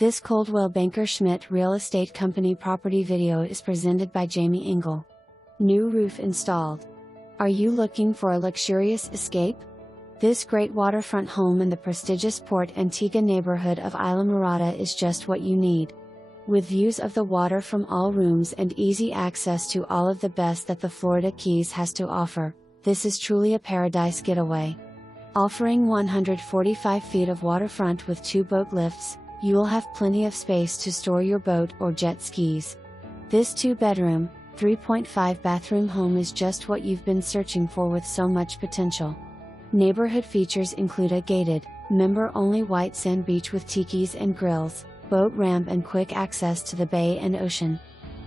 This Coldwell Banker Schmitt Real Estate Company property video is presented by Jamie Engel. New roof installed. Are you looking for a luxurious escape? This great waterfront home in the prestigious Port Antigua neighborhood of Islamorada is just what you need. With views of the water from all rooms and easy access to all of the best that the Florida Keys has to offer, this is truly a paradise getaway. Offering 145 feet of waterfront with 2 boat lifts, you will have plenty of space to store your boat or jet skis. This 2-bedroom, 3.5 bathroom home is just what you've been searching for with so much potential. Neighborhood features include a gated, member-only white sand beach with tikis and grills, boat ramp and quick access to the bay and ocean.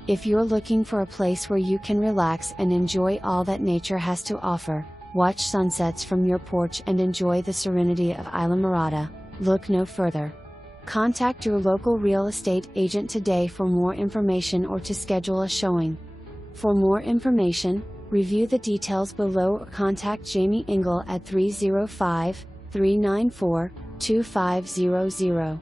If you're looking for a place where you can relax and enjoy all that nature has to offer, watch sunsets from your porch and enjoy the serenity of Islamorada, look no further. Contact your local real estate agent today for more information or to schedule a showing. For more information, review the details below or contact Jamie Engel at 305-394-2500.